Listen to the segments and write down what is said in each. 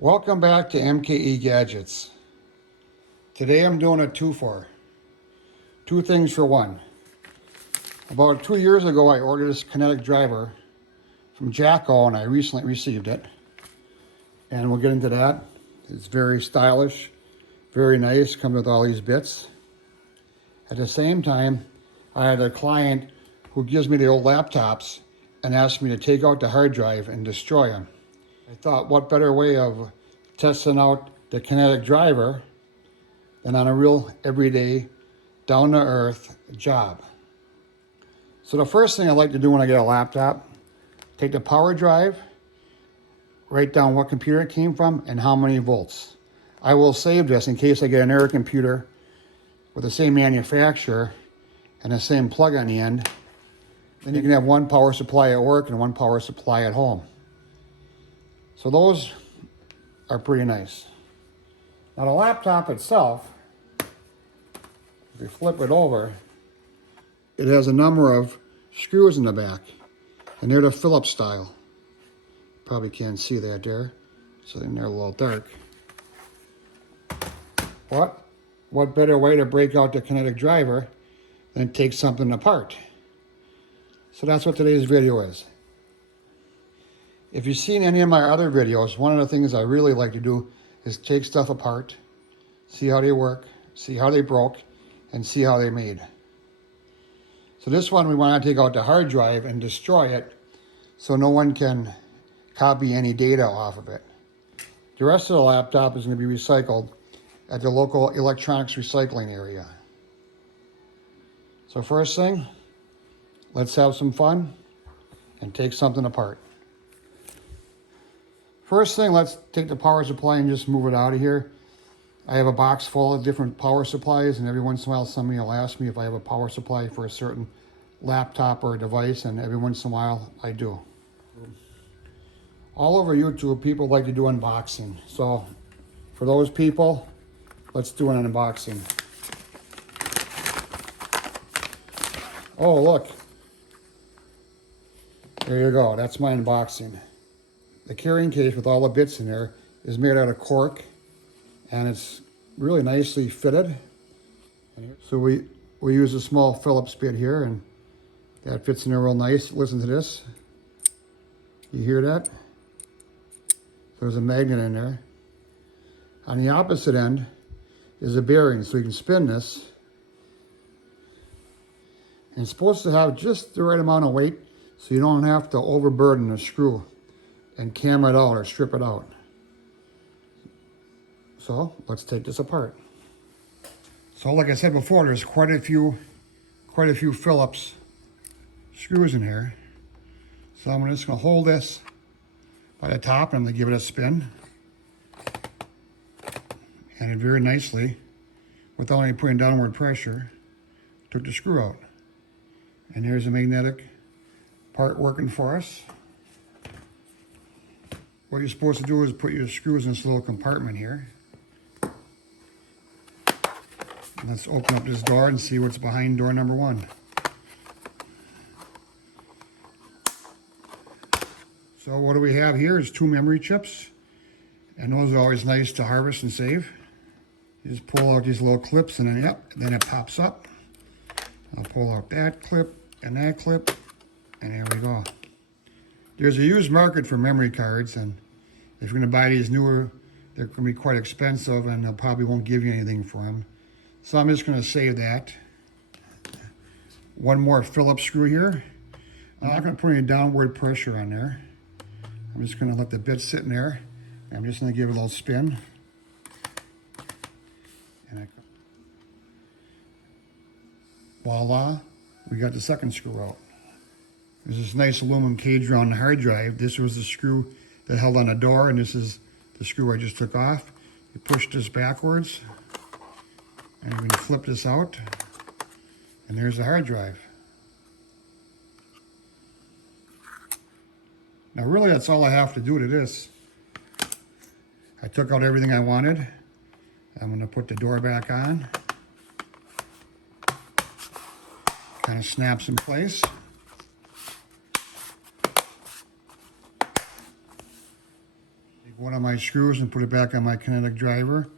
Welcome back to MKE Gadgets. Today I'm doing a two-for. Two things for one. About 2 years ago I ordered this Kinetic driver from Jacko and I recently received it. And we'll get into that. It's very stylish, very nice, comes with all these bits. At the same time, I had a client who gives me the old laptops and asked me to take out the hard drive and destroy them. I thought, what better way of testing out the Kinetic driver than on a real everyday, down-to-earth job. So the first thing I like to do when I get a laptop, take the power drive, write down what computer it came from and how many volts. I will save this in case I get an error computer with the same manufacturer and the same plug on the end. Then you can have one power supply at work and one power supply at home. So those are pretty nice. Now the laptop itself, if you flip it over, it has a number of screws in the back, and they're the Phillips style. Probably can't see that there, so they're a little dark. But what better way to break out the Kinetic driver than take something apart? So that's what today's video is. If you've seen any of my other videos, one of the things I really like to do is take stuff apart, see how they work, see how they broke, and see how they made. So this one we want to take out the hard drive and destroy it so no one can copy any data off of it. The rest of the laptop is going to be recycled at the local electronics recycling area. So first thing, let's have some fun and take something apart. First thing, let's take the power supply and just move it out of here. I have a box full of different power supplies, and every once in a while somebody will ask me if I have a power supply for a certain laptop or device, and every once in a while I do. All over YouTube, people like to do unboxing. So for those people, let's do an unboxing. Oh, look. There you go. That's my unboxing. The carrying case with all the bits in there is made out of cork, and it's really nicely fitted. So we use a small Phillips bit here, and that fits in there real nice. Listen to this. You hear that? There's a magnet in there. On the opposite end is a bearing, so you can spin this. And it's supposed to have just the right amount of weight so you don't have to overburden the screw and camera it out or strip it out. So let's take this apart. So like I said before, there's quite a few Phillips screws in here. So I'm just gonna hold this by the top and I'm gonna give it a spin. And it very nicely, without any putting downward pressure, took the screw out. And here's a magnetic part working for us. What you're supposed to do is put your screws in this little compartment here. Let's open up this door and see what's behind door number one. So what do we have here is 2 memory chips, and those are always nice to harvest and save. You just pull out these little clips and then, yep, then it pops up. I'll pull out that clip and that clip, and there we go. There's a used market for memory cards, and if you're going to buy these newer, they're going to be quite expensive, and they probably won't give you anything for them. So I'm just going to save that. One more Phillips screw here. I'm not going to put any downward pressure on there. I'm just going to let the bit sit in there. I'm just going to give it a little spin. And voila, we got the second screw out. There's this nice aluminum cage around the hard drive. This was the screw that held on the door, and this is the screw I just took off. You push this backwards, and you're going to flip this out, and there's the hard drive. Now really that's all I have to do to this. I took out everything I wanted. I'm going to put the door back on. Kind of snaps in place. One of my screws and put it back on my Kinetic driver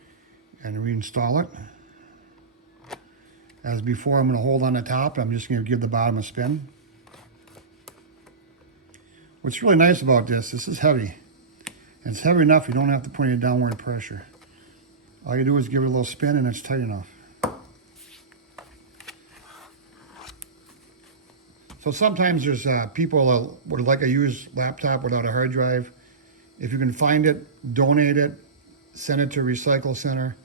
and reinstall it. As before, I'm going to hold on the top. I'm just going to give the bottom a spin. What's really nice about this is heavy. It's heavy enough you don't have to put any downward pressure. All you do is give it a little spin and it's tight enough. So sometimes there's people that would like a used laptop without a hard drive. If you can find it, donate it, send it to a recycle center.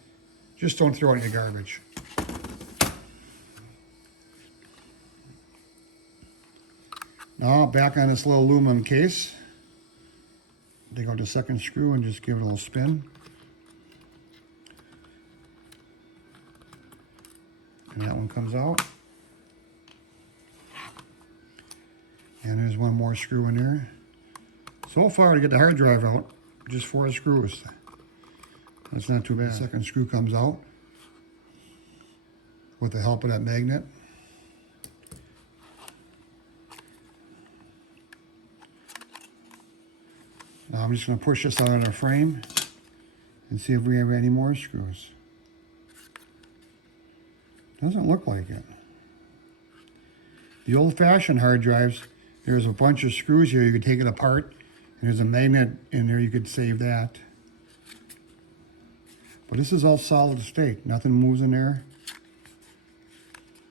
Just don't throw it in the garbage. Now back on this little aluminum case. Take out the second screw and just give it a little spin. And that one comes out. And there's one more screw in there. So far to get the hard drive out, just 4 screws. That's not too bad. The second screw comes out with the help of that magnet. Now I'm just going to push this out of the frame and see if we have any more screws. Doesn't look like it. The old-fashioned hard drives, there's a bunch of screws here. You could take it apart, and there's a magnet in there. You could save that. But this is all solid state. Nothing moves in there.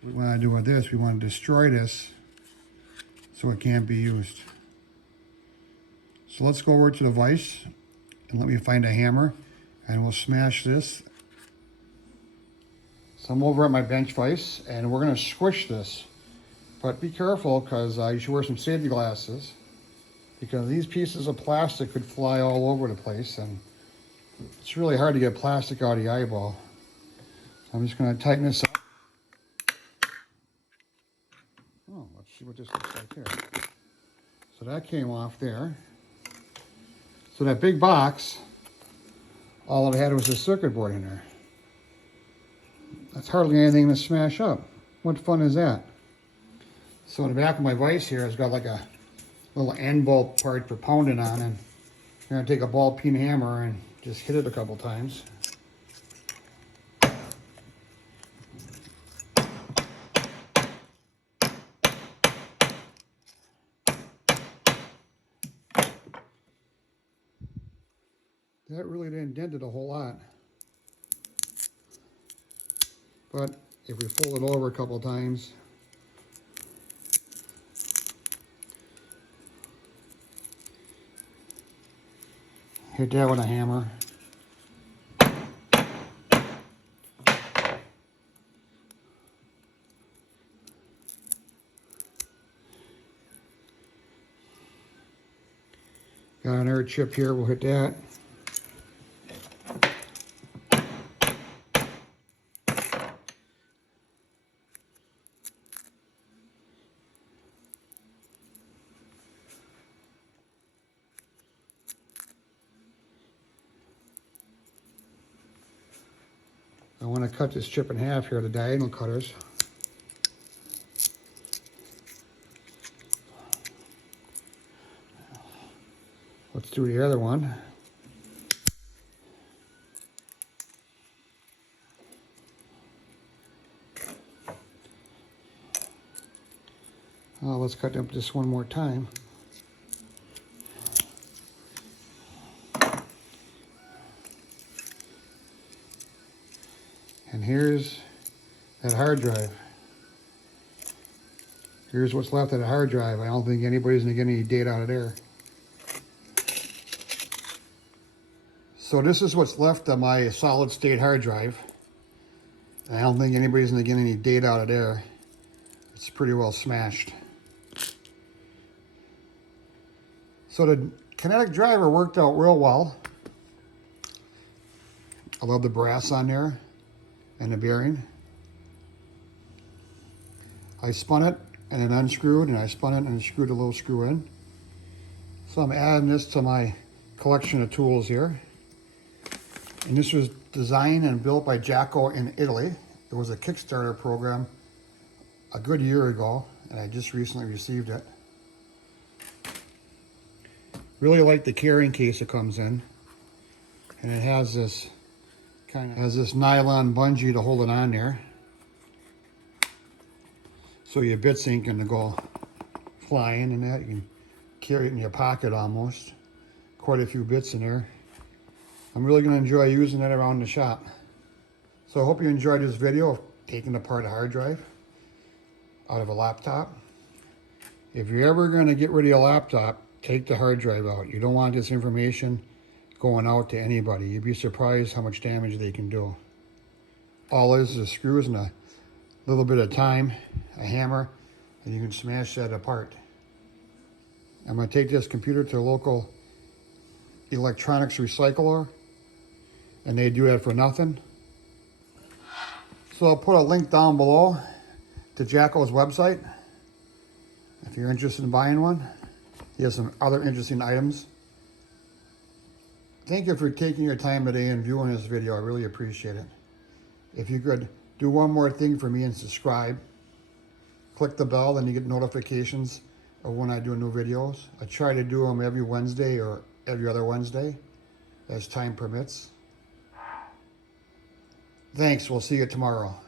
What we want to do with this, we want to destroy this so it can't be used. So let's go over to the vise and let me find a hammer and we'll smash this. So I'm over at my bench vise and we're going to squish this. But be careful because you should wear some safety glasses because these pieces of plastic could fly all over the place and it's really hard to get plastic out of the eyeball. So I'm just going to tighten this up. Oh, let's see what this looks like here. So that came off there. So that big box, all it had was a circuit board in there. That's hardly anything to smash up. What fun is that? So in the back of my vise here, it's got like a little end bolt part for pounding on, and you're gonna take a ball peen hammer and just hit it a couple times. That really didn't dent it a whole lot. But if we fold it over a couple times, hit that with a hammer. Got an air chip here, we'll hit that. I want to cut this chip in half here, the diagonal cutters. Let's do the other one. Let's cut up this one more time. And here's that hard drive. Here's what's left of the hard drive. I don't think anybody's gonna get any data out of there. So this is what's left of my solid state hard drive. I don't think anybody's gonna get any data out of there. It's pretty well smashed. So the Kinetic driver worked out real well. I love the brass on there and the bearing. I spun it and then unscrewed, and I spun it and screwed a little screw in. So I'm adding this to my collection of tools here. And this was designed and built by Jacko in Italy. It was a Kickstarter program a good year ago, and I just recently received it. Really like the carrying case it comes in. And it has this nylon bungee to hold it on there. So your bits ain't gonna go flying and that. You can carry it in your pocket almost. Quite a few bits in there. I'm really gonna enjoy using it around the shop. So I hope you enjoyed this video of taking apart a hard drive out of a laptop. If you're ever gonna get rid of your laptop, take the hard drive out. You don't want this information going out to anybody. You'd be surprised how much damage they can do. All is screws and a little bit of time, a hammer, and you can smash that apart. I'm going to take this computer to a local electronics recycler, and they do that for nothing. So I'll put a link down below to Jacko's website if you're interested in buying one. He has some other interesting items. Thank you for taking your time today and viewing this video. I really appreciate it. If you could do one more thing for me and subscribe, click the bell, then you get notifications of when I do new videos. I try to do them every Wednesday or every other Wednesday as time permits. Thanks, we'll see you tomorrow.